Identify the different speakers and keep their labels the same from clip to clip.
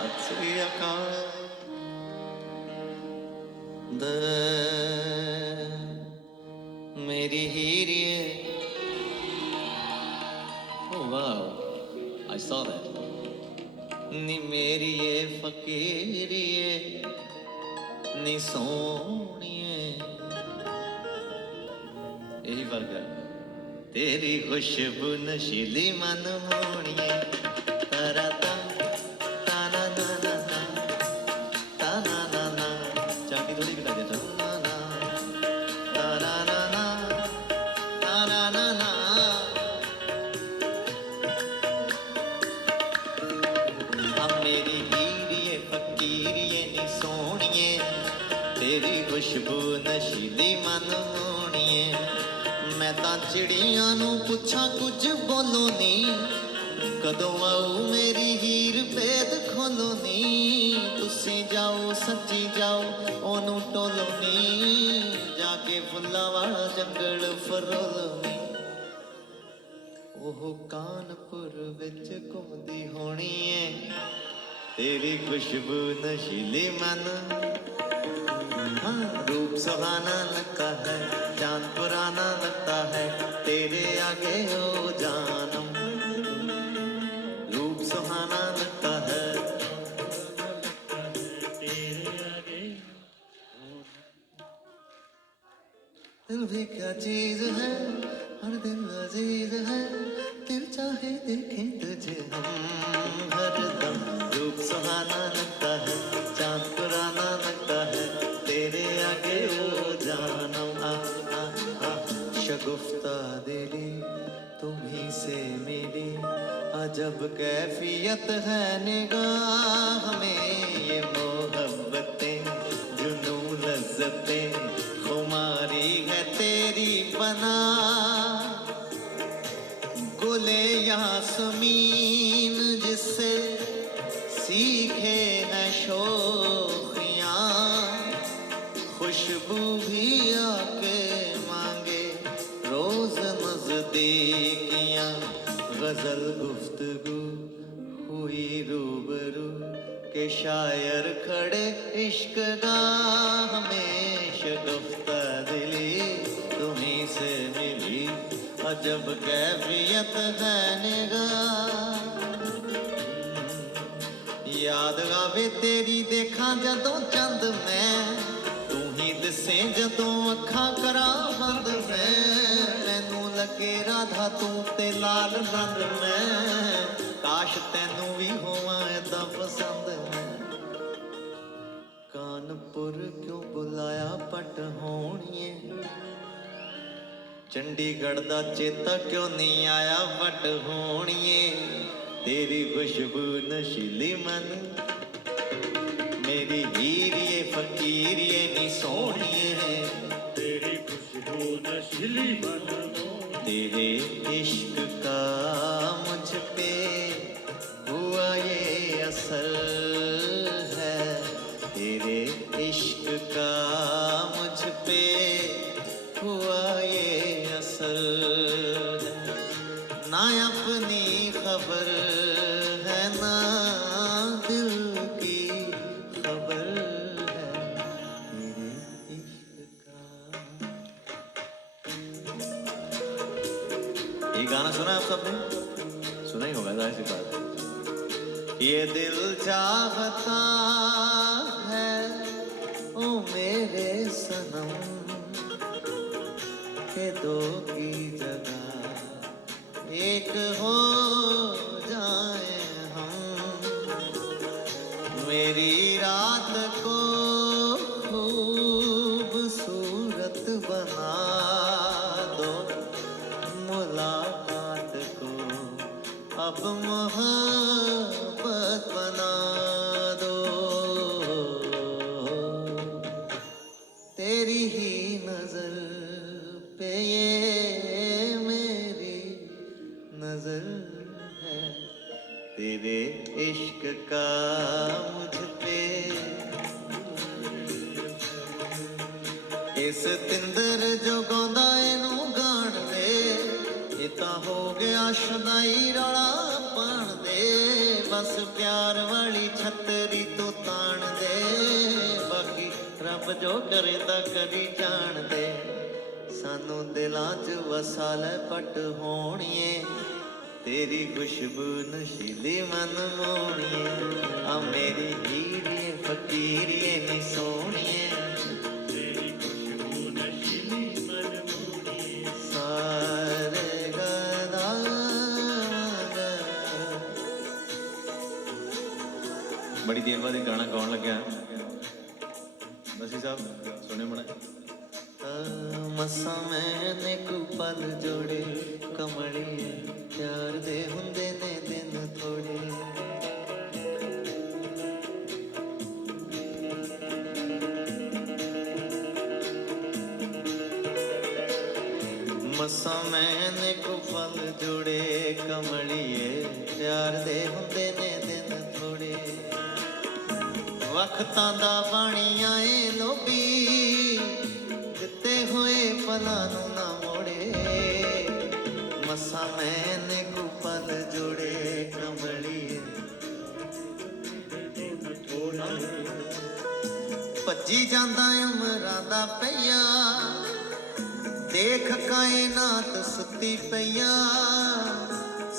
Speaker 1: ਸਤਿ ਸ੍ਰੀ ਅਕਾਲ ਦ ਮੇਰੀ ਹੀਰੀਏ
Speaker 2: Oh wow, I saw that.
Speaker 1: ਨੀ ਮੇਰੀਏ ਫਕੀਰੀਏ ਨੀ ਸੋਹਣੀਏ ਇਹੀ ਫ਼ਰਕ ਹੈ ਤੇਰੀ ਖੁਸ਼ਬੂ ਨਸ਼ੀਲੀ ਮਨ ਮੋਣੀਏ ਨਾ ਨਾ ਨਾ ਚਾਕੀ ਥੋੜੀ ਘਟਾ ਦੇ ਤਾ ਹੀਰੀਏ ਫਕੀਰੀਏ ਨੀ ਸੋਹਣੀਏ ਤੇਰੀ ਖੁਸ਼ਬੂ ਨਸ਼ੀਲੀ ਮਨ ਮੋਣੀਏ ਮੈਂ ਤਾਂ ਚਿੜੀਆਂ ਨੂੰ ਪੁੱਛਾਂ ਕੁਝ ਬੋਲੋ ਨੀ ਕਦੋਂ ਆਊ ਮੇਰੀ ਹੀਰ ਭੇਦ ਟੋਲੋ ਨੀ, ਤੁਸੀਂ ਜਾਓ, ਸੱਚੀ ਜਾਓ, ਉਹਨੂੰ ਟੋਲੋ ਨੀ। ਜਾ ਕੇ ਫੁੱਲਾਂ ਵਾਲਾ ਜੰਗਲ ਫਰੋਲੋ ਉਹ ਕਾਨਪੁਰ ਵਿੱਚ ਘੁੰਮਦੀ ਹੋਣੀ ਏ। ਤੇਰੀ ਖੁਸ਼ਬੂ ਨਸ਼ੀਲੇ ਮਨ। ਰੂਪ ਸੁਹਾਨਾ ਲੱਗਾ ਹੈ, ਜਾਨ ਪੁਰਾਣਾ ਲੱਗਾ ਹੈ, ਤੇਰੇ ਆਗੇ ਹੋ ਜਾਨ भी क्या चीज़ है? हर दिल अज़ीज़ है। दिल चाहे देखें तुझे हर दम रूप सुहाना लगता है। चाँद पुराना लगता है। तेरे आगे वो जानम आ आ आ शगुफ्ता दिली, तुम्ही से मिली। अजब कैफियत है निगाह में ये बना गुले यासमीन जिससे सीखे न शोखियाँ। खुशबू भी आके मांगे रोज नजदीकियाँ गज़ल गुफ्तगू हुई रूबरू के शायर खड़े इश्क गाह में शगुफ्ता अजब कैफियत है निगाह ਯਾਦ ਆਵੇ ਤੇਰੀ ਦੇਖਾਂ ਜਦੋਂ ਚੰਦ ਮੈਂ ਤੂੰ ਹੀ ਦਿਸੇ ਜਦੋਂ ਅੱਖਾਂ ਕਰਾਂ ਬੰਦ ਮੈਂ ਮੈਨੂੰ ਲੱਗੇ ਰਾਧਾ ਤੂੰ ਤੇ ਲਾਲ ਨੰਦ ਮੈਂ ਕਾਸ਼ ਤੈਨੂੰ ਵੀ ਹੋਵਾਂ ਏਦਾਂ ਪਸੰਦ ਮੈਂ ਕਾਨਪੁਰ ਕਿਉਂ ਬੁਲਾਇਆ ਪਟ ਹੋਣੀਏ ਚੰਡੀਗੜ੍ਹ ਦਾ ਚੇਤਾ ਕਿਉਂ ਨਹੀਂ ਆਇਆ? ਵਟ ਹੋਣੀਏ। ਤੇਰੀ ਖੁਸ਼ਬੂ ਨਸ਼ੀਲੀ ਮਨ। ਮੇਰੀ ਹੀਰੀਏ ਫਕੀਰੀਏ ਨੀ ਸੋਹਣੀਏ ਤੇਰੀ ਖੁਸ਼ਬੂ ਨਸ਼ੀਲੀ ਮਨ। ਤੇਰੇ ਇਸ਼ਕ अपनी खबर है, ना दिल की खबर है। ये गाना सुना आप सबने? सुना ही होगा, ज़ाहिर सी बात ये दिल चाहता है, ओ मेरे सनम, के दो की जगह एक हो इश्क का मुझ पे ਇਸ ਤਿੰਦਰ ਜੋ ਗਾਉਂਦਾ ਇਹਨੂੰ ਗਾਣ ਦੇ ਇਹ ਤਾਂ ਹੋ ਗਿਆ ਸ਼ਦਾਈ ਰੌਲਾ ਪਾਣ ਦੇ ਬਸ ਪਿਆਰ ਵਾਲੀ ਛਤਰੀ ਤੋਂ ਤਾਣ ਦੇ ਬਾਕੀ ਰੱਬ ਜੋ ਕਰੇਂਦਾ ਕਰੀ ਜਾਣਦੇ ਸਾਨੂੰ ਦਿਲਾਂ 'ਚ ਵਸਾ ਲੈ ਪਟ ਹੋਣੀਏ ਤੇਰੀ ਖੁਸ਼ਬੂ ਨਸ਼ੀਲੀ ਮਨ ਮੋਣੀਏ ਆ ਮੇਰੀ ਹੀਰੀਏ ਫਕੀਰੀਏ ਨੀ ਸੋਹਣੀਏ।
Speaker 3: ਤੇਰੀ ਖੁਸ਼ਬੂ ਨਸ਼ੀਲੀ ਮਨਮੋਹਣੀ
Speaker 1: ਸਾਰੇ ਗਦਾ
Speaker 4: ਬੜੀ ਦੇਰ ਬਾਅਦ ਇਹ ਗਾਣਾ ਗਾਉਣ ਲੱਗਿਆ। ਬਸੀ ਸਾਹਿਬ ਸੁਣੇ ਮਣਾ
Speaker 1: ਮਸਾਂ ਮੈਨੇ ਕੋ ਪਲ ਜੋੜੇ ਕਮਲੀਏ। ਪਿਆਰ ਦੇ ਹੁੰਦੇ ਨੇ ਦਿਨ ਥੋੜੇ ਮਸਾਂ ਮੈਨੇ ਕੋ ਫਲ ਜੋੜੇ, ਕਮਲੀਏ ਪਿਆਰ ਦੇ ਹੁੰਦੇ ਨੇ ਦਿਨ ਥੋੜੇ ਵਕਤਾਂ ਦਾ ਬਾਣੀਆਂ ਏ ਲੋਬੀ ਦਿੱਤੇ ਹੋਏ ਪਲਾਂ ਨੂੰ ਮਸਾਂ ਮੈਨੇ ਕੋ ਪਲ ਜੋੜੇ ਕਮਲੀਏ। ਭੱਜੀ ਜਾਂਦਾ ਉਮਰਾਂ ਦਾ ਪਈਆ। ਦੇਖ ਕਾਇਨਾਤ ਸੁੱਤੀ ਪਈਆ।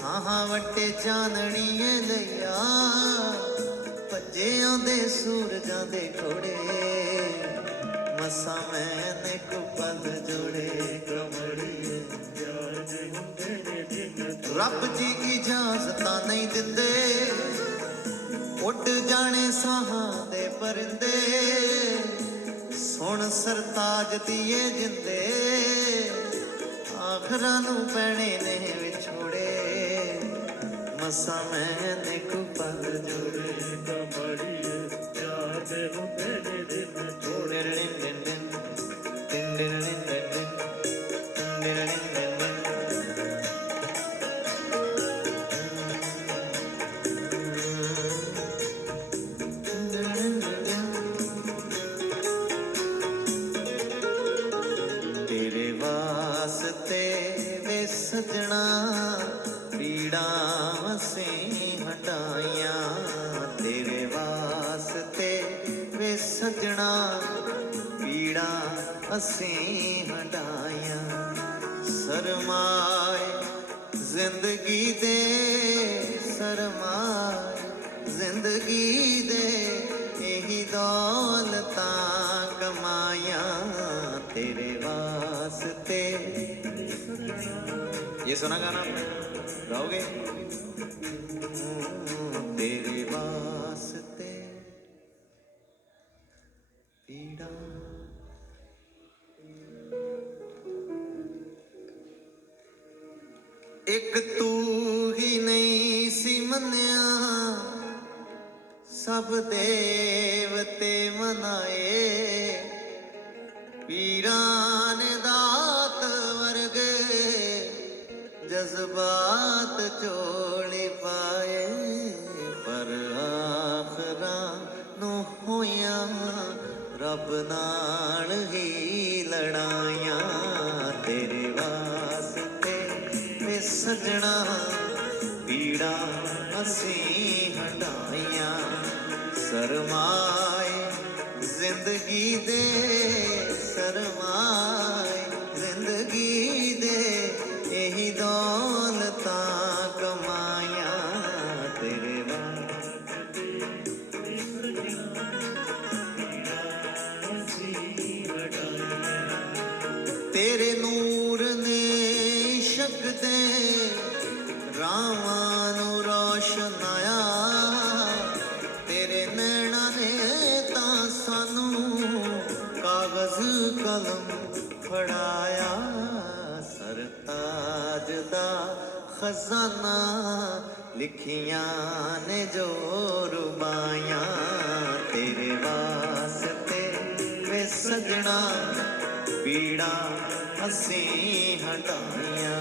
Speaker 1: ਸਾਹਾਂ ਵੱਟੇ ਚਾਨਣੀਏ ਲਈਆ ਭੱਜੇ ਆਉਂਦੇ ਸੂਰਜਾਂ ਦੇ ਘੋੜੇ। ਮਸਾਂ ਮੈਨੇ ਕੋ ਪਲ ਜੋੜੇ ਕਮੜੀਏ
Speaker 3: ਪਿਆਰ ਦੇ। ਹੁੰਦੇ ਨੇ ਦਿਨ
Speaker 1: ਰੱਬ ਜੀ ਇਜਾਜ਼ਤਾਂ ਨਹੀਂ ਦਿੰਦੇ। ਉੱਡ ਜਾਣੇ ਸਾਹਾਂ ਦੇ ਪਰਿੰਦੇ। ਸੁਣ ਸਰਤਾਜ ਦੀਏ ਜਿੰਦੇ। ਆਖਰਾਂ ਨੂੰ ਪੈਣੇ ਨੇ ਵਿਛੋੜੇ। ਮਸਾਂ ਮੈਨੇ ਕੋ ਪਲ ਜੋੜੇ
Speaker 3: ਕਮੜੀਏ ਪਿਆਰ ਦੇ ਹੁੰਦੇ ਨੇ ਦਿਨ
Speaker 1: ਪੀੜਾਂ ਅਸੀਂ ਹਟਾਈਆਂ ਤੇਰੇ ਵਾਸਤੇ? ਵੇ ਸਜਣਾ, ਪੀੜਾਂ ਅਸੀਂ ਹਟਾਈਆਂ। ਸਰਮਾਏ ਜ਼ਿੰਦਗੀ ਦੇ, ਸਰਮਾਏ ਜ਼ਿੰਦਗੀ ਦੇ। ਇਹੀ ਦੌਲਤਾਂ ਕਮਾਈਆਂ ਤੇਰੇ ਵਾਸਤੇ। ਇਹ ਸੁਣਾ ਗਾਣਾ ਰਹੋਗੇ ਤੇਰੇ ਵਾਸਤੇ ਪੀੜਾ ਇੱਕ ਤੂੰ ਹੀ ਨਹੀਂ ਸੀ ਮੰਨਿਆ। ਸਭ ਦੇਵਤੇ ਮਨਾਏ। ਪੀਰਾਂ ਨੇ ਦਾਤ ਵਰਗੇ ਜਜ਼ਬਾ ਝੋਲੀ ਪਾਏ, ਪਰ ਆਖਰਾਂ ਨੂੰ ਹੋਈਆਂ ਰੱਬ ਨਾਲ ਹੀ ਲੜਾਈਆਂ। ਤੇਰੇ ਵਾਸਤੇ ਵੇ ਸਜਣਾ ਪੀੜਾ ਅਸੀਂ ਹਟਾਈਆਂ। ਸਰਮਾਏ ਜ਼ਿੰਦਗੀ ਦੇ ਸਰਮਾਏ ਕਾਗਜ਼ ਕਲਮ ਫੜਾਇਆ, ਸਰਤਾਜ ਦਾ ਖਜ਼ਾਨਾ ਲਿਖੀਆਂ ਨੇ ਜੋ ਰੁਬਾਈਆਂ ਤੇਰੇ ਵਾਸਤੇ। ਵੇ ਸਜਣਾ ਪੀੜਾ ਅਸੀਂ ਹਟਾਈਆਂ